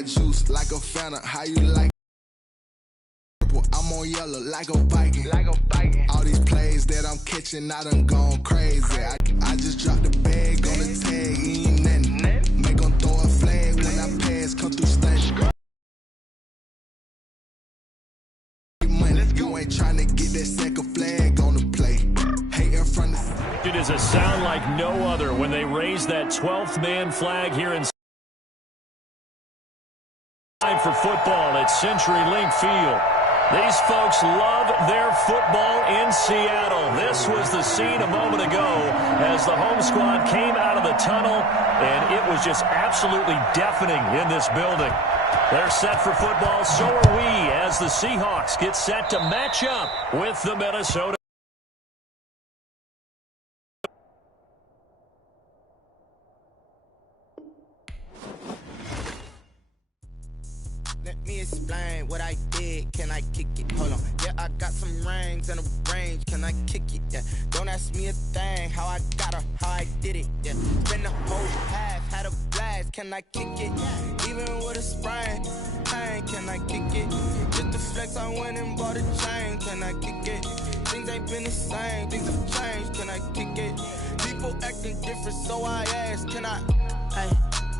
got juice like a Fanta. How you like? I'm on yellow like a Viking. All these plays that I'm catching, I done gone crazy. I just dropped the bag on the tag, ain't nothing. Make them throw a flag when I pass, come through stunning. You ain't trying to get that second flag on the play. Hating from the... It is a sound like no other when they raise that 12th man flag here in time for football at CenturyLink Field. These folks love their football in Seattle. This was the scene a moment ago as the home squad came out of the tunnel, and it was just absolutely deafening in this building. They're set for football, so are we, as the Seahawks get set to match up with the Minnesota. Let me explain what I did. Can I kick it? Hold on. Yeah, I got some rings and a range. Can I kick it? Yeah. Don't ask me a thing. How I got her, how I did it. Yeah. Spend the whole half, had a blast. Can I kick it? Even with a sprain. Pain, can I kick it? Just the flex, I went and bought a chain. Can I kick it? Things ain't been the same. Things have changed. Can I kick it? People acting different, so I asked. Can I? Hey,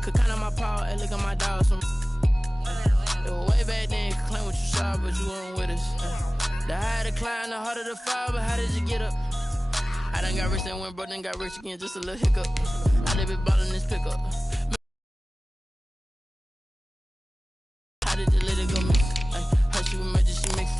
could count on my power and look at my dogs from. It was way back then, you could claim what you saw, but you weren't with us. The higher the climb, the harder the fall, but how did you get up? I done got rich and went broke, then got rich again, just a little hiccup. I done been ballin' this pickup. How did you let it go miss? Her she emergency mix.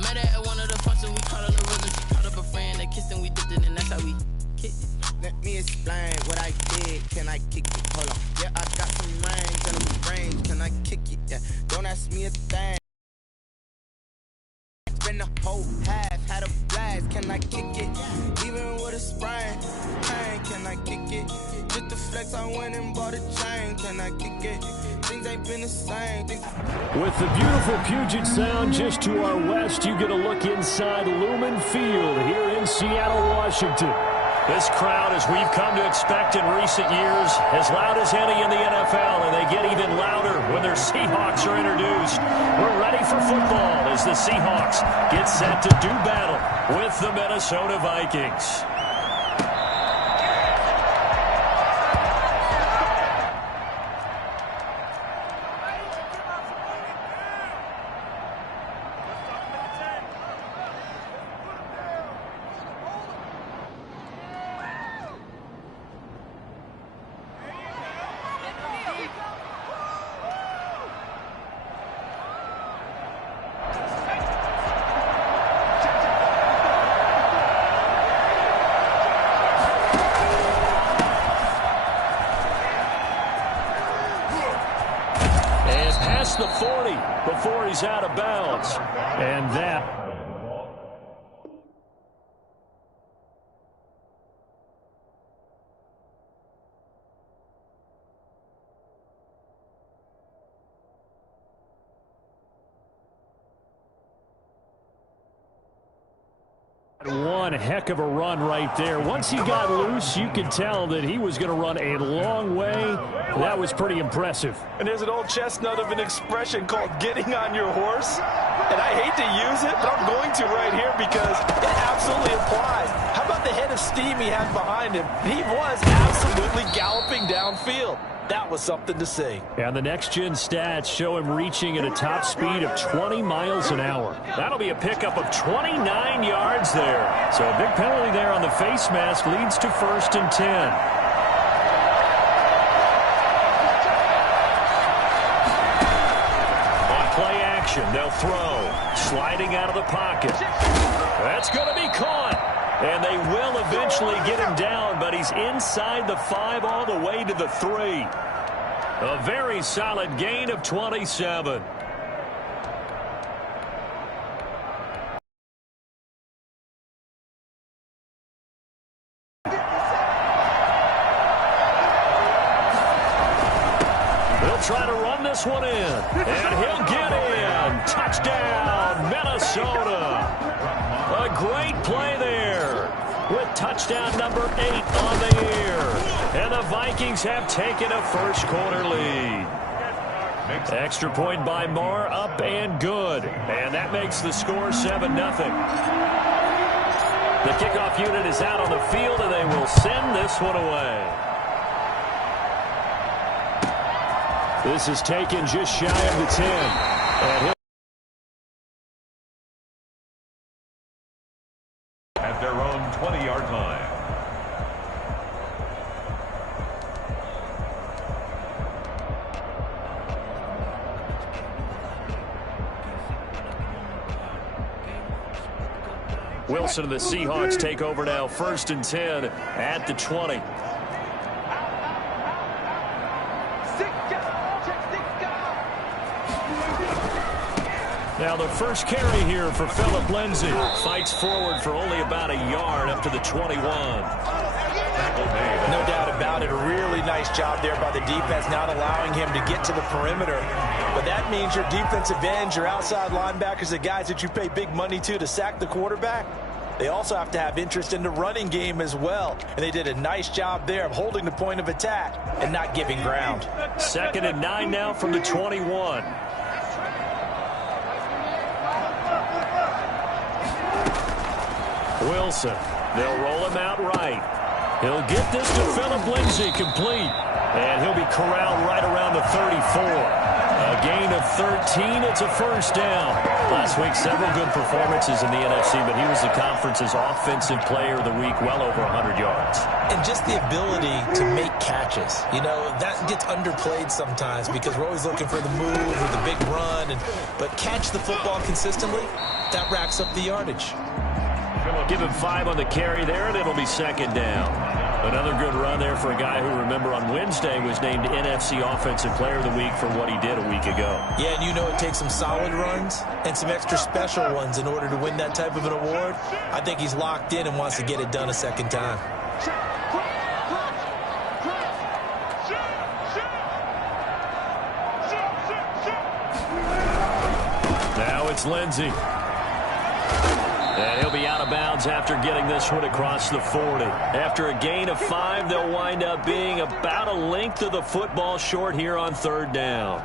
Met her at one of the functions, we caught her the rhythm. She caught up a friend, they kissed and we dipped it, and that's how we kicked it. Let me explain what I did. Can I kick it? Hold on. Yeah, I got some rings and a range. Can I kick it? Yeah. Don't ask me a thing. Spend the whole half, had a blast. Can I kick it? Even with a sprain. Pain, can I kick it? Just the flex, I went and bought a chain. Can I kick it? Things ain't been the same. With the beautiful Puget Sound just to our west, you get a look inside Lumen Field here in Seattle, Washington. This crowd, as we've come to expect in recent years, as loud as any in the NFL, and they get even louder when their Seahawks are introduced. We're ready for football as the Seahawks get set to do battle with the Minnesota Vikings. The 40 before he's out of bounds. And that one heck of a run right there. Once he got loose, you could tell that he was going to run a long way. That was pretty impressive. And there's an old chestnut of an expression called getting on your horse. And I hate to use it, but I'm going to right here because it absolutely applies. How about the head of steam he had behind him? He was absolutely galloping downfield. That was something to see. And the next-gen stats show him reaching at a top speed of 20 miles an hour. That'll be a pickup of 29 yards there. So a big penalty there on the face mask leads to 1st and 10. On play action, they'll throw. Sliding out of the pocket. That's going to be caught. And they will eventually get him down, but he's inside the 5 all the way to the 3. A very solid gain of 27. They'll try to run this one in, and he'll get in. Touchdown, Minnesota. A great play there with touchdown number 8 on the year. And the Vikings have taken a first quarter lead. Extra point by Marr, up and good. And that makes the score 7-0. The kickoff unit is out on the field, and they will send this one away. This is taken just shy of the 10. And at their own 20-yard line. Wilson and the Seahawks take over now, 1st and 10 at the 20. Now the first carry here for Phillip Lindsay. Fights forward for only about a yard up to the 21. No doubt about it. A really nice job there by the defense, not allowing him to get to the perimeter. But that means your defensive ends, your outside linebackers, the guys that you pay big money to sack the quarterback, they also have to have interest in the running game as well. And they did a nice job there of holding the point of attack and not giving ground. 2nd and 9 now from the 21. Wilson. They'll roll him out right. He'll get this to Phillip Lindsay, complete. And he'll be corralled right around the 34. A gain of 13. It's a 1st down. Last week, several good performances in the NFC, but he was the conference's offensive player of the week, well over 100 yards. And just the ability to make catches. You know, that gets underplayed sometimes because we're always looking for the move or the big run. But catch the football consistently, that racks up the yardage. Give him 5 on the carry there, and it'll be 2nd down. Another good run there for a guy who, remember, on Wednesday was named NFC Offensive Player of the Week for what he did a week ago. Yeah, and you know it takes some solid runs and some extra special ones in order to win that type of an award. I think he's locked in and wants to get it done a second time. Now it's Lindsay. And he'll be out of bounds after getting this one across the 40. After a gain of 5, they'll wind up being about a length of the football short here on 3rd down.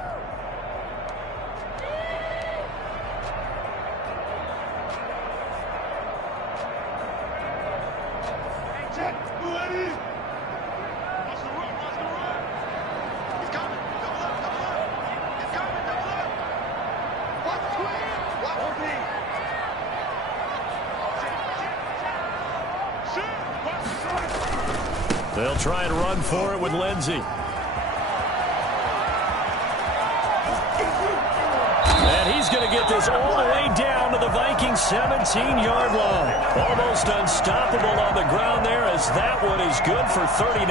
They'll try and run for it with Lindsay. And he's going to get this all the way down to the Vikings' 17-yard line. Almost unstoppable on the ground there, as that one is good for 39.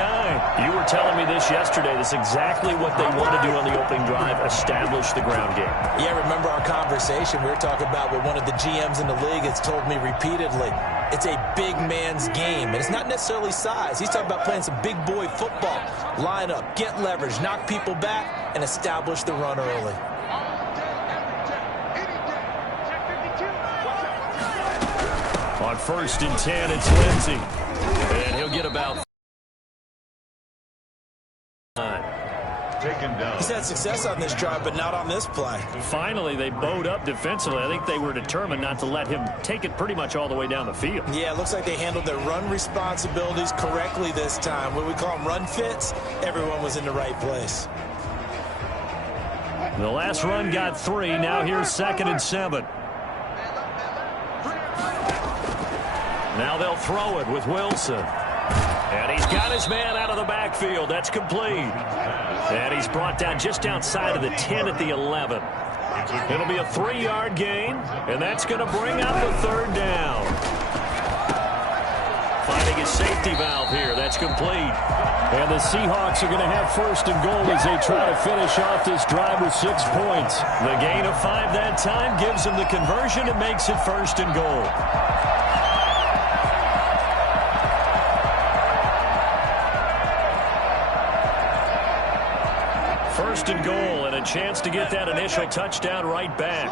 You were telling me this yesterday. That's exactly what they want to do on the opening drive, establish the ground game. Yeah, remember our conversation. We were talking about what one of the GMs in the league has told me repeatedly. It's a big man's game, and it's not necessarily size. He's talking about playing some big boy football. Line up, get leverage, knock people back, and establish the run early. On 1st and 10, it's Lindsay. And he'll get about 9. Taken down. He's had success on this drive, but not on this play. Finally, they bowed up defensively. I think they were determined not to let him take it pretty much all the way down the field. Yeah, it looks like they handled their run responsibilities correctly this time. What we call them run fits, everyone was in the right place. The last run got 3. Now here's 2nd and 7. Now they'll throw it with Wilson. And he's got his man out of the backfield. That's complete. And he's brought down just outside of the 10 at the 11. It'll be a 3-yard gain, and that's going to bring up the 3rd down. Finding a safety valve here. That's complete. And the Seahawks are going to have 1st and goal as they try to finish off this drive with 6 points. The gain of 5 that time gives them the conversion and makes it 1st and goal. 1st and goal, and a chance to get that initial touchdown right back.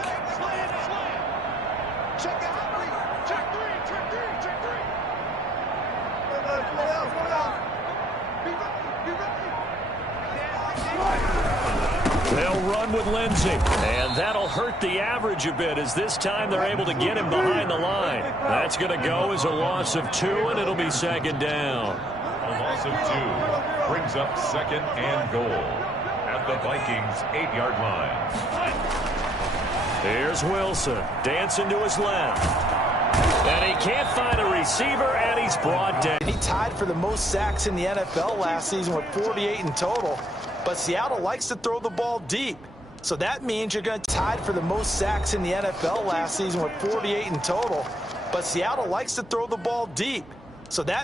They'll run with Lindsay. And that'll hurt the average a bit as this time they're able to get him behind the line. That's going to go as a loss of 2, and it'll be second down. A loss of 2 brings up second and goal at the Vikings 8-yard line. Here's Wilson dancing to his left. And he can't find a receiver, and he's brought down. He tied for the most sacks in the NFL last season with 48 in total. But Seattle likes to throw the ball deep. So that means you're going to tie for the most sacks in the NFL last season with 48 in total. But Seattle likes to throw the ball deep. So that